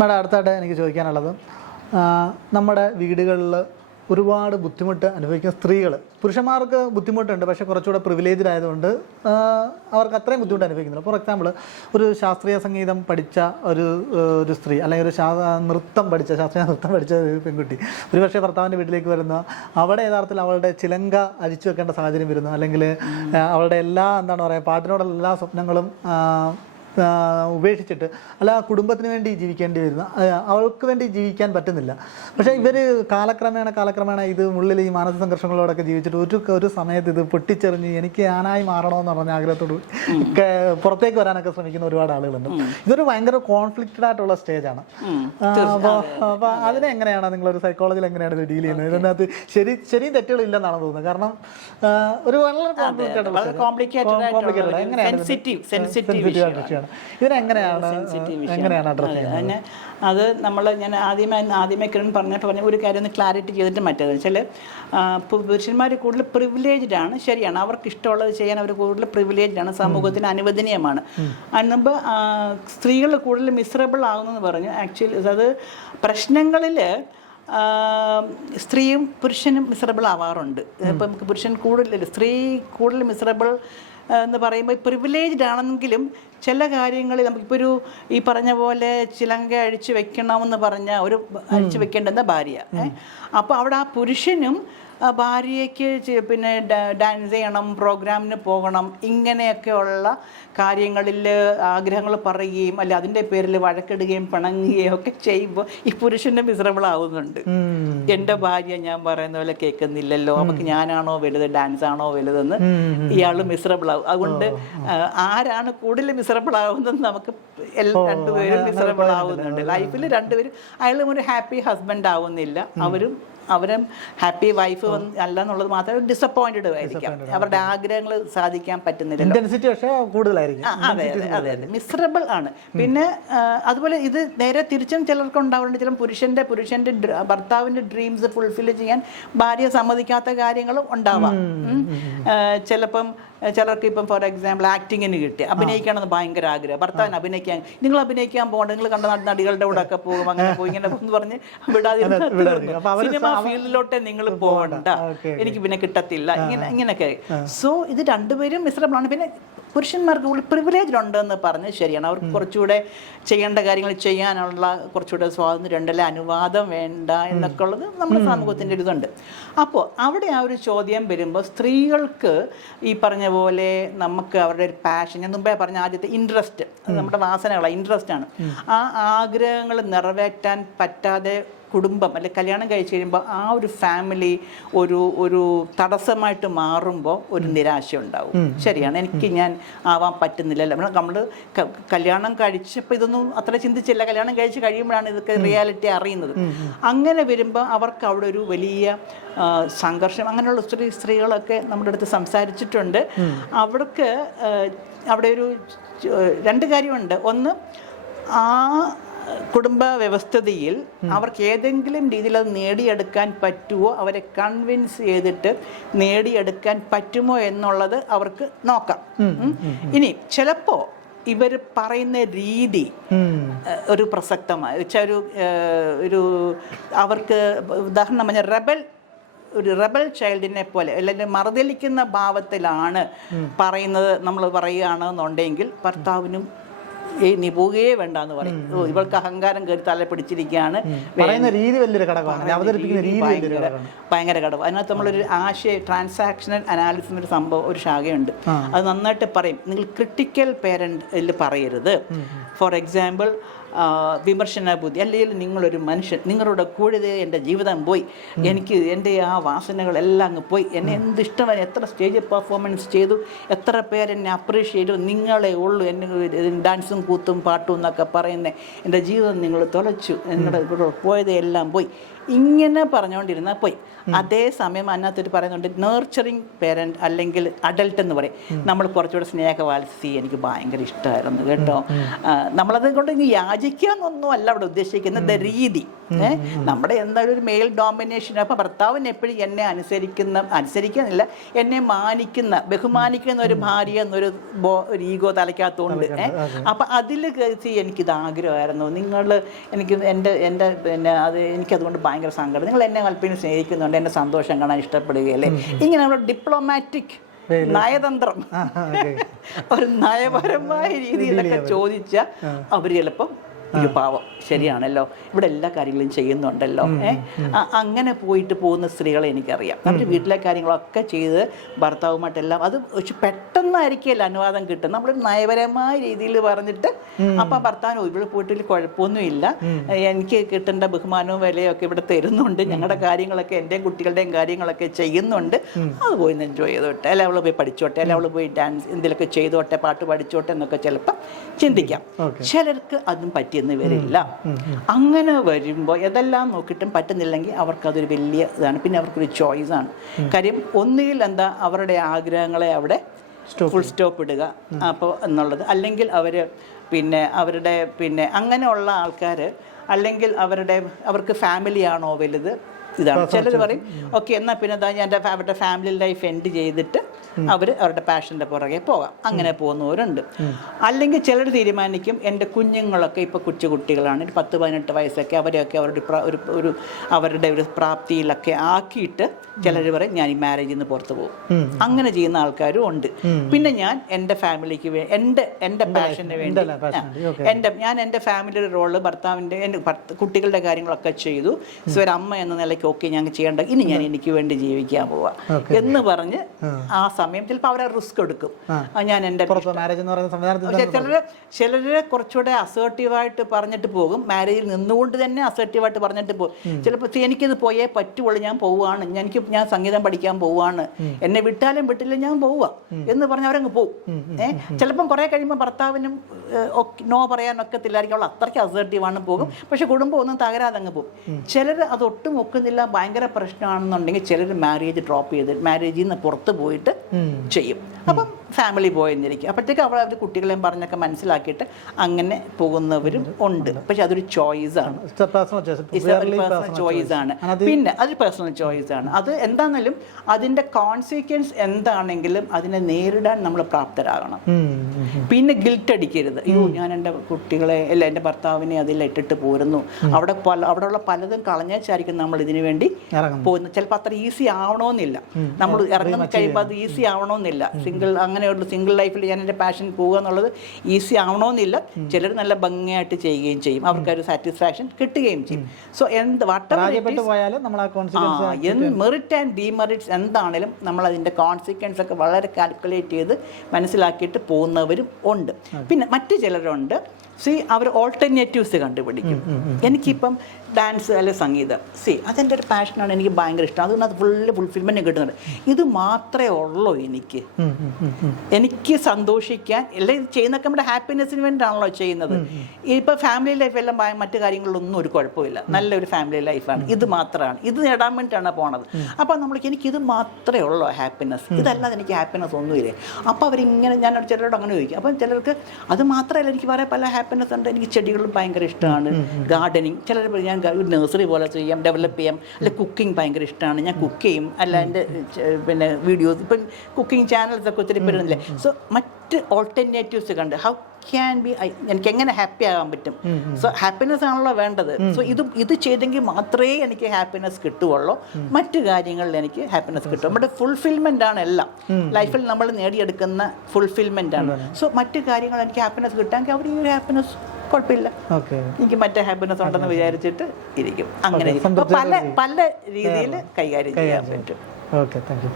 Madam, അടുത്തായിട്ട് എനിക്ക് ചോദിക്കാനുള്ളത്, നമ്മുടെ വീടുകളിൽ ഒരുപാട് ബുദ്ധിമുട്ട് അനുഭവിക്കുന്ന സ്ത്രീകൾ, പുരുഷന്മാർക്ക് ബുദ്ധിമുട്ടുണ്ട്, പക്ഷേ കുറച്ചുകൂടെ പ്രിവിലേജ്ഡ് ആയതുകൊണ്ട് അവർക്ക് അത്രയും ബുദ്ധിമുട്ട് അനുഭവിക്കുന്നില്ല. ഫോർ എക്സാമ്പിൾ, ഒരു ശാസ്ത്രീയ സംഗീതം പഠിച്ച ഒരു സ്ത്രീ, അല്ലെങ്കിൽ ഒരു ശാസ്ത്രീയ നൃത്തം പഠിച്ച ഒരു പെൺകുട്ടി ഒരുപക്ഷെ ഭർത്താവിൻ്റെ വീട്ടിലേക്ക് വരുന്ന, അവിടെ യഥാർത്ഥത്തിൽ അവളുടെ ചിലങ്ക അഴിച്ചു വെക്കേണ്ട സാഹചര്യം വരുന്നു, അല്ലെങ്കിൽ അവളുടെ എല്ലാ പാട്ടിനോടുള്ള എല്ലാ സ്വപ്നങ്ങളും ഉപേക്ഷിച്ചിട്ട് കുടുംബത്തിന് വേണ്ടി ജീവിക്കേണ്ടി വരുന്നു, അവൾക്ക് വേണ്ടി ജീവിക്കാൻ പറ്റുന്നില്ല. പക്ഷേ ഇവർ കാലക്രമേണ ഇത് ഉള്ളിൽ ഈ മാനസിക സംഘർഷങ്ങളോടൊക്കെ ജീവിച്ചിട്ട് ഒരു സമയത്ത് ഇത് പൊട്ടിച്ചെറിഞ്ഞ് എനിക്ക് ഞാനായി മാറണമെന്ന് പറഞ്ഞ ആഗ്രഹത്തോട് പുറത്തേക്ക് വരാനൊക്കെ ശ്രമിക്കുന്ന ഒരുപാട് ആളുകളുണ്ട്. ഇതൊരു ഭയങ്കര കോൺഫ്ലിക്റ്റഡ് ആയിട്ടുള്ള സ്റ്റേജാണ്. അപ്പോൾ അതിനെ എങ്ങനെയാണ് നിങ്ങളൊരു സൈക്കോളജിയിൽ എങ്ങനെയാണ് ഇത് ഡീൽ ചെയ്യുന്നത്? ഇതിനകത്ത് ശരിയും തെറ്റുകളും ഇല്ലെന്നാണ് തോന്നുന്നത്. കാരണം ഒരു വളരെ കോംപ്ലിക്കേറ്റഡ് എങ്ങനെയാണ് ഇതിനെങ്ങനെയാണ് അഡ്രസ് ചെയ്യുന്നത്? അത് ഞാൻ ആദ്യമേ കിരൺ പറഞ്ഞ ഒരു കാര്യം ഒന്ന് ക്ലാരിറ്റി ചെയ്തിട്ട് മറ്റേത് വെച്ചാൽ, പുരുഷന്മാർ കൂടുതൽ പ്രിവിലേജ്ഡ് ആണ്, ശരിയാണ്, അവർക്ക് ഇഷ്ടമുള്ളത് ചെയ്യാൻ അവർ കൂടുതൽ പ്രിവിലേജ്ഡ് ആണ്, സമൂഹത്തിന് അനുവദനീയമാണ്. അതിനുമ്പ് സ്ത്രീകൾ കൂടുതൽ മിസറബിൾ ആകുന്നെന്ന് പറഞ്ഞു. ആക്ച്വലി അത് പ്രശ്നങ്ങളിൽ സ്ത്രീയും പുരുഷനും മിസറബിൾ ആവാറുണ്ട്. ഇപ്പം നമുക്ക് പുരുഷൻ കൂടുതൽ, സ്ത്രീ കൂടുതൽ മിസറബിൾ എന്ന് പറയുമ്പോൾ പ്രിവിലേജ്ഡ് ആണെങ്കിലും ചില കാര്യങ്ങളിൽ നമുക്കിപ്പോൾ ഈ പറഞ്ഞ പോലെ ചിലങ്ക അഴിച്ചു വെക്കണമെന്ന് പറഞ്ഞാൽ അഴിച്ചു വെക്കേണ്ടുന്ന ഭാര്യ, അപ്പോൾ അവിടെ ആ പുരുഷനും ഭാര്യയ്ക്ക് പിന്നെ ഡാൻസ് ചെയ്യണം, പ്രോഗ്രാമിന് പോകണം, ഇങ്ങനെയൊക്കെയുള്ള കാര്യങ്ങളിൽ ആഗ്രഹങ്ങൾ പറയുകയും അല്ലെ അതിൻ്റെ പേരിൽ വഴക്കിടുകയും പിണങ്ങുകയും ഒക്കെ ചെയ്യുമ്പോൾ ഈ പുരുഷൻ്റെ മിസറബിൾ ആവുന്നുണ്ട്. എൻ്റെ ഭാര്യ ഞാൻ പറയുന്ന പോലെ കേൾക്കുന്നില്ലല്ലോ, നമുക്ക് ഞാനാണോ വലുത്, ഡാൻസ് ആണോ വലുതെന്ന് ഇയാൾ മിസറബിൾ ആവും. അതുകൊണ്ട് ആരാണ് കൂടുതൽ മിസറബിൾ ആവുന്നത്? നമുക്ക് രണ്ടുപേരും മിസറബിൾ ആവുന്നുണ്ട് ലൈഫിൽ. രണ്ടുപേരും, അയാളും ഒരു ഹാപ്പി ഹസ്ബൻഡ് ആവുന്നില്ല, അവരും ഹാപ്പി വൈഫ് അല്ല എന്നുള്ളത് മാത്രമേ ഡിസപ്പോയിന്റഡ് ആയിരിക്കാം, അവരുടെ ആഗ്രഹങ്ങൾ സാധിക്കാൻ പറ്റുന്നില്ല, അതെ അതെ അതെ അതെ മിസറബിൾ ആണ്. പിന്നെ അതുപോലെ ഇത് നേരെ തിരിച്ചും ചിലർക്ക് ഉണ്ടാവുന്നുണ്ട്. ചില പുരുഷന്റെ ഭർത്താവിന്റെ ഡ്രീംസ് ഫുൾഫിൽ ചെയ്യാൻ ഭാര്യ സമ്മതിക്കാത്ത കാര്യങ്ങളും ഉണ്ടാവാം. ചിലപ്പം ചിലർക്ക് ഇപ്പം ഫോർ എക്സാമ്പിൾ ആക്ടിങ്ങിന് കിട്ടി, അഭിനയിക്കണമെന്ന് ഭയങ്കര ആഗ്രഹം, ഭർത്താവിന് അഭിനയിക്കാൻ, നിങ്ങൾ അഭിനയിക്കാൻ പോകണ്ട, നിങ്ങൾ കണ്ട നടികളുടെ കൂടെ ഒക്കെ പോകും, അങ്ങനെ പോയി ഇങ്ങനെ എന്ന് പറഞ്ഞ് വിടാതിരുന്ന സിനിമ ഫീൽഡിലോട്ടെ നിങ്ങൾ പോകണ്ട, എനിക്ക് പിന്നെ കിട്ടത്തില്ല, ഇങ്ങനെയൊക്കെ. സോ ഇത് രണ്ടുപേരും മിശ്രമാണ്. പിന്നെ പുരുഷന്മാർക്ക് കൂടുതൽ പ്രിവിലേജ് ഉണ്ടെന്ന് പറഞ്ഞത് ശരിയാണ്. അവർക്ക് കുറച്ചുകൂടെ ചെയ്യേണ്ട കാര്യങ്ങൾ ചെയ്യാനുള്ള കുറച്ചുകൂടെ സ്വാതന്ത്ര്യം ഉണ്ടല്ലേ, അനുവാദം വേണ്ട എന്നൊക്കെ ഉള്ളത് നമ്മുടെ സമൂഹത്തിൻ്റെ ഒരു ഇതുണ്ട്. അപ്പോൾ അവിടെ ആ ഒരു ചോദ്യം വരുമ്പോൾ സ്ത്രീകൾക്ക് ഈ പറഞ്ഞ പോലെ നമുക്ക് അവരുടെ ഒരു പാഷൻ, ഞാൻ മുമ്പേ പറഞ്ഞ ആദ്യത്തെ ഇൻട്രസ്റ്റ്, നമ്മുടെ വാസനകളാണ്, ഇൻട്രസ്റ്റ് ആണ്. ആ ആഗ്രഹങ്ങൾ നിറവേറ്റാൻ പറ്റാതെ കുടുംബം അല്ലെ കല്യാണം കഴിച്ച് കഴിയുമ്പോൾ ആ ഒരു ഫാമിലി ഒരു തടസ്സമായിട്ട് മാറുമ്പോൾ ഒരു നിരാശ ഉണ്ടാവും. ശരിയാണ്, എനിക്ക് ഞാൻ ആവാൻ പറ്റുന്നില്ലല്ലോ. നമ്മൾ കല്യാണം കഴിച്ചപ്പോൾ ഇതൊന്നും അത്ര ചിന്തിച്ചില്ല, കല്യാണം കഴിച്ച് കഴിയുമ്പോഴാണ് ഇതൊക്കെ റിയാലിറ്റി അറിയുന്നത്. അങ്ങനെ വരുമ്പോൾ അവർക്ക് അവിടെ ഒരു വലിയ സംഘർഷം, അങ്ങനെയുള്ള സ്ത്രീകളൊക്കെ നമ്മുടെ അടുത്ത് സംസാരിച്ചിട്ടുണ്ട്. അവർക്ക് അവിടെ ഒരു രണ്ട് കാര്യമുണ്ട്. ഒന്ന്, ആ കുടുംബ വ്യവസ്ഥതയിൽ അവർക്ക് ഏതെങ്കിലും രീതിയിൽ അത് നേടിയെടുക്കാൻ പറ്റുമോ, അവരെ കൺവിൻസ് ചെയ്തിട്ട് നേടിയെടുക്കാൻ പറ്റുമോ എന്നുള്ളത് അവർക്ക് നോക്കാം. ഇനി ചിലപ്പോൾ ഇവർ പറയുന്ന രീതി ഒരു പ്രസക്തമായ വെച്ചാൽ ഒരു അവർക്ക് ഉദാഹരണം പറഞ്ഞാൽ ഒരു റെബൽ ചൈൽഡിനെ പോലെ അല്ലെങ്കിൽ മറുതലിക്കുന്ന ഭാവത്തിലാണ് പറയുന്നത് നമ്മൾ പറയുകയാണെന്നുണ്ടെങ്കിൽ ഭർത്താവിനും നീ പോവുകയേ വേണ്ട എന്ന് പറയും. ഇവൾക്ക് അഹങ്കാരം കയറി തല പിടിച്ചിരിക്കുകയാണ്, ഭയങ്കര കടവ്. അതിനകത്ത് നമ്മളൊരു ട്രാൻസാക്ഷണൽ അനാലിസിസ് ഒരു സംഭവം, ഒരു ശാഖയുണ്ട്, അത് നന്നായിട്ട് പറയും. നിങ്ങൾ ക്രിട്ടിക്കൽ പേരന്റ് പറയരുത്. ഫോർ എക്സാമ്പിൾ, വിമർശന ബുദ്ധി, അല്ലെങ്കിൽ നിങ്ങളൊരു മനുഷ്യൻ, നിങ്ങളുടെ കൂടെ എൻ്റെ ജീവിതം പോയി, എനിക്ക് എൻ്റെ ആ വാസനകളെല്ലാം അങ്ങ് പോയി, എന്നെ എന്ത് ഇഷ്ടമായി, എത്ര സ്റ്റേജ് പെർഫോമൻസ് ചെയ്തു, എത്ര പേരെന്നെ അപ്രീഷിയേറ്റ് ചെയ്തു, നിങ്ങളെ ഉള്ളൂ, എന്നെ ഡാൻസും കൂത്തും പാട്ടും എന്നൊക്കെ പറയുന്നത്, എൻ്റെ ജീവിതം നിങ്ങൾ തുലച്ചു, നിങ്ങളുടെ പോയത് എല്ലാം പോയി, ഇങ്ങനെ പറഞ്ഞുകൊണ്ടിരുന്നാൽ പോയി. അതേസമയം അതിനകത്തൊരു പറയുന്നുണ്ട് നേർച്ചറിങ് പേരൻറ്റ് അല്ലെങ്കിൽ അഡൽട്ട് എന്ന് പറയും. നമ്മൾ കുറച്ചുകൂടെ സ്നേഹവാത്സി എനിക്ക് ഭയങ്കര ഇഷ്ടമായിരുന്നു കേട്ടോ. നമ്മളത് കൊണ്ട് ഇനി യാചിക്കാന്നൊന്നും അല്ല അവിടെ ഉദ്ദേശിക്കുന്നത്, രീതി. നമ്മുടെ എന്തായാലും ഒരു മെയിൽ ഡോമിനേഷൻ. അപ്പം ഭർത്താവിന് എപ്പോഴും എന്നെ അനുസരിക്കുന്നില്ല, എന്നെ മാനിക്കുന്ന ബഹുമാനിക്കുന്ന ഒരു ഭാര്യ എന്നൊരു ഈഗോ തലയ്ക്കകത്തുണ്ട്. അപ്പം അതിൽ എനിക്കിത് ആഗ്രഹമായിരുന്നു. നിങ്ങൾ എനിക്ക് എൻ്റെ പിന്നെ അത് എനിക്കതുകൊണ്ട് ഭയങ്കര സങ്കടം. നിങ്ങൾ എന്നെ അല്പം സ്നേഹിക്കുന്നുണ്ട്, എൻ്റെ സന്തോഷം കാണാൻ ഇഷ്ടപ്പെടുകയല്ലേ. ഇങ്ങനെ നമ്മൾ ഡിപ്ലോമാറ്റിക് നയതന്ത്രം, ഒരു നയപരമായ രീതിയിലൊക്കെ ചോദിച്ചാൽ അവർ ചിലപ്പം ഒരു പാവം ശരിയാണല്ലോ, ഇവിടെ എല്ലാ കാര്യങ്ങളും ചെയ്യുന്നുണ്ടല്ലോ. അങ്ങനെ പോയിട്ട് പോകുന്ന സ്ത്രീകളെ എനിക്കറിയാം. അവർ വീട്ടിലെ കാര്യങ്ങളൊക്കെ ചെയ്ത് ഭർത്താവുമായിട്ടെല്ലാം അത് പെട്ടെന്നായിരിക്കില്ല അനുവാദം കിട്ടും. നമ്മളൊരു നയപരമായ രീതിയിൽ പറഞ്ഞിട്ട് അപ്പം ഭർത്താവിന് ഇവിടെ പോയിട്ട് കുഴപ്പമൊന്നുമില്ല, എനിക്ക് കിട്ടേണ്ട ബഹുമാനവും വിലയും ഒക്കെ ഇവിടെ തരുന്നുണ്ട്, ഞങ്ങളുടെ കാര്യങ്ങളൊക്കെ എൻ്റെയും കുട്ടികളുടെയും കാര്യങ്ങളൊക്കെ ചെയ്യുന്നുണ്ട്, അത് പോയി എൻജോയ് ചെയ്തോട്ടെ, അല്ലെ അവൾ പോയി പഠിച്ചോട്ടെ, അല്ലെ അവൾ പോയി ഡാൻസ് എന്തെങ്കിലുമൊക്കെ ചെയ്തോട്ടെ, പാട്ട് പഠിച്ചോട്ടെ എന്നൊക്കെ ചിലപ്പോൾ ചിന്തിക്കാം. ചിലർക്ക് അതും പറ്റിയെന്ന് വരില്ല. അങ്ങനെ വരുമ്പോൾ ഇതെല്ലാം നോക്കിയിട്ടും പറ്റുന്നില്ലെങ്കിൽ അവർക്കതൊരു വലിയ ഇതാണ്. പിന്നെ അവർക്കൊരു ചോയ്സാണ്. കാര്യം ഒന്നുകിൽ എന്താ അവരുടെ ആഗ്രഹങ്ങളെ അവിടെ ഫുൾ സ്റ്റോപ്പ് ഇടുക അപ്പോൾ എന്നുള്ളത്, അല്ലെങ്കിൽ അവർ പിന്നെ അവരുടെ പിന്നെ അങ്ങനെയുള്ള ആൾക്കാർ, അല്ലെങ്കിൽ അവർക്ക് ഫാമിലിയാണോ വലുത്, ഇതാണ്. ചിലർ പറയും ഓക്കെ എന്നാൽ പിന്നെ അവരുടെ ഫാമിലി ലൈഫ് എൻഡ് ചെയ്തിട്ട് അവരുടെ പാഷൻ്റെ പുറകെ പോകാം. അങ്ങനെ പോകുന്നവരുണ്ട്. അല്ലെങ്കിൽ ചിലർ തീരുമാനിക്കും എൻ്റെ കുഞ്ഞുങ്ങളൊക്കെ ഇപ്പോൾ കുട്ടികളാണ്, 10-18 വയസ്സൊക്കെ അവരെയൊക്കെ അവരുടെ ഒരു പ്രാപ്തിയിലൊക്കെ ആക്കിയിട്ട് ചിലർ പറയും ഞാൻ ഈ മാരേജിൽ നിന്ന് പുറത്ത് പോകും. അങ്ങനെ ചെയ്യുന്ന ആൾക്കാരും ഉണ്ട്. പിന്നെ ഞാൻ എൻ്റെ ഫാമിലിക്ക് എൻ്റെ പാഷന് വേണ്ടി ഞാൻ എൻ്റെ ഫാമിലിയുടെ റോള് ഭർത്താവിൻ്റെ എൻ്റെ കുട്ടികളുടെ കാര്യങ്ങളൊക്കെ ചെയ്തു, സോ ഒരു അമ്മ എന്ന നിലയ്ക്ക് ഓക്കെ ഞങ്ങൾ ചെയ്യേണ്ട, ഇനി ഞാൻ എനിക്ക് വേണ്ടി ജീവിക്കാൻ പോവാ എന്ന് പറഞ്ഞ് ആ സമയം ചിലപ്പോൾ അവരെ റിസ്ക് എടുക്കും. ഞാൻ എൻ്റെ ചിലര് കുറച്ചുകൂടെ അസേർട്ടീവായിട്ട് പറഞ്ഞിട്ട് പോകും, മാരേജിൽ നിന്നുകൊണ്ട് തന്നെ അസേർട്ടീവായിട്ട് പറഞ്ഞിട്ട് പോകും. ചിലപ്പോൾ എനിക്കിത് പോയേ പറ്റുള്ളൂ, ഞാൻ പോവുകയാണ്, ഞാൻ സംഗീതം പഠിക്കാൻ പോവുകയാണ്, എന്നെ വിട്ടാലും വിട്ടില്ല ഞാൻ പോവുക എന്ന് പറഞ്ഞ് അവരങ്ങ് പോകും. ചിലപ്പം കുറെ കഴിയുമ്പോൾ ഭർത്താവിനും നോ പറയാനൊക്കത്തില്ലായിരിക്കും, അവൾ അത്രയ്ക്ക് അസേർട്ടീവാണ് പോകും, പക്ഷെ കുടുംബം ഒന്നും തകരാതെ അങ്ങ് പോകും. ചിലർ അതൊട്ടും ഒക്കുന്നില്ല, ഭയങ്കര പ്രശ്നമാണെന്നുണ്ടെങ്കിൽ ചിലർ മാരേജ് ഡ്രോപ്പ് ചെയ്ത് മാരേജിൽ നിന്ന് പുറത്ത് പോയിട്ട് ചെയ്യും. അപ്പം ഫാമിലി പോയെന്നിരിക്കും. അപ്പോഴത്തേക്ക് അവർ കുട്ടികളെയും പറഞ്ഞൊക്കെ മനസ്സിലാക്കിയിട്ട് അങ്ങനെ പോകുന്നവരും ഉണ്ട്. പക്ഷെ അതൊരു ചോയ്സാണ്, ചോയ്സാണ്. പിന്നെ അതൊരു പേഴ്സണൽ ചോയ്സാണ്. അത് എന്താണെങ്കിലും അതിൻ്റെ കോൺസിക്വൻസ് എന്താണെങ്കിലും അതിനെ നേരിടാൻ നമ്മൾ പ്രാപ്തരാകണം. പിന്നെ ഗിൽറ്റ് അടിക്കരുത്, അയ്യോ ഞാൻ എൻ്റെ കുട്ടികളെ അല്ല എൻ്റെ ഭർത്താവിനെ അതിൽ ഇട്ടിട്ട് പോരുന്നു, അവിടെയുള്ള പലതും കളഞ്ഞേച്ചായിരിക്കും നമ്മൾ ഇതിനു വേണ്ടി പോകുന്നത്. ചിലപ്പോൾ അത്ര ഈസി ആവണമെന്നില്ല, നമ്മൾ ഇറങ്ങുന്ന കഴിയുമ്പോൾ അത് ഈസി ആവണമെന്നില്ല. അങ്ങനെയുള്ള സിംഗിൾ ലൈഫിൽ ഞാൻ എൻ്റെ പാഷൻ പോകുക എന്നുള്ളത് ഈസി ആവണമെന്നില്ല. ചിലർ നല്ല ഭംഗിയായിട്ട് ചെയ്യുകയും ചെയ്യും, അവർക്കൊരു സാറ്റിസ്ഫാക്ഷൻ കിട്ടുകയും ചെയ്യും. സോ മെറിറ്റ് ആൻഡ് ഡിമെറിറ്റ്സ് എന്താണേലും നമ്മൾ അതിൻ്റെ കോൺസിക്വൻസ് ഒക്കെ വളരെ കാൽക്കുലേറ്റ് ചെയ്ത് മനസ്സിലാക്കിയിട്ട് പോകുന്നവരും ഉണ്ട്. പിന്നെ മറ്റു ചിലരുണ്ട്, അവർ ഓൾട്ടർനേറ്റീവ്സ് കണ്ടുപിടിക്കും. എനിക്കിപ്പം ഡാൻസ് അല്ലെ സംഗീതം, അതെൻ്റെ ഒരു പാഷനാണ്, എനിക്ക് ഭയങ്കര ഇഷ്ടം, അതുകൊണ്ട് അത് ഫുൾഫിൽമെൻറ്റ് കിട്ടുന്നുണ്ട്. ഇത് മാത്രമേ ഉള്ളൂ എനിക്ക് സന്തോഷിക്കാൻ. എല്ലാം ഇത് ചെയ്യുന്നൊക്കെ നമ്മുടെ ഹാപ്പിനെസ്സിന് വേണ്ടിയിട്ടാണല്ലോ ചെയ്യുന്നത്. ഇപ്പോൾ ഫാമിലി ലൈഫ് എല്ലാം മറ്റു കാര്യങ്ങളിലൊന്നും ഒരു കുഴപ്പമില്ല, നല്ലൊരു ഫാമിലി ലൈഫാണ്. ഇത് മാത്രമാണ്, ഇത് നേടാൻ വേണ്ടിയിട്ടാണ് പോണത്. അപ്പോൾ എനിക്കിത് മാത്രമേ ഉള്ളൂ ഹാപ്പിനെസ്, ഇതല്ലാതെ എനിക്ക് ഹാപ്പിനെസ് ഒന്നുമില്ലേ. അപ്പോൾ അവരിങ്ങനെ ഞാൻ ചിലരോട് അങ്ങനെ ചോദിക്കും. അപ്പം ചിലർക്ക് അത് മാത്രമല്ല, എനിക്ക് വേറെ പല ഹാപ്പിനെസ് ഉണ്ട്. എനിക്ക് ചെടികൾ ഭയങ്കര ഇഷ്ടമാണ്, ഗാർഡനിങ്, ചിലർ ഞാൻ ഒരു നഴ്സറി പോലെ ചെയ്യാം, ഡെവലപ്പ് ചെയ്യാം. അല്ലെ കുക്കിംഗ് ഭയങ്കര ഇഷ്ടമാണ്, ഞാൻ കുക്ക് ചെയ്യും. അല്ല എൻ്റെ പിന്നെ വീഡിയോസ് ഇപ്പം കുക്കിംഗ് ചാനൽസൊക്കെ ഒത്തിരി പേരുന്നില്ലേ. സോ മറ്റ് ഓൾട്ടർനേറ്റീവ്സ് കണ്ട് ഹൗ ക്യാൻ ബി എനിക്ക് എങ്ങനെ ഹാപ്പി ആകാൻ പറ്റും. സോ ഹാപ്പിനെസ് ആണല്ലോ വേണ്ടത്. സോ ഇത് ചെയ്തെങ്കിൽ മാത്രമേ എനിക്ക് ഹാപ്പിനെസ് കിട്ടുകയുള്ളൂ, മറ്റു കാര്യങ്ങളിൽ എനിക്ക് ഹാപ്പിനെസ് കിട്ടും. നമ്മുടെ ഫുൾഫിൽമെൻ്റ് ആണ് എല്ലാം ലൈഫിൽ നമ്മൾ നേടിയെടുക്കുന്ന ഫുൾഫിൽമെൻ്റ് ആണ്. സോ മറ്റു കാര്യങ്ങൾ എനിക്ക് ഹാപ്പിനെസ് കിട്ടാമെങ്കിൽ അവർ ഈ ഒരു ഹാപ്പിനെസ് കുഴപ്പമില്ല, എനിക്ക് മറ്റേ ഹാപ്പിനെസ് ഉണ്ടെന്ന് വിചാരിച്ചിട്ട് ഇരിക്കും. അങ്ങനെ പല രീതിയിൽ കൈകാര്യം ചെയ്യാൻ പറ്റും. Okay, thank you.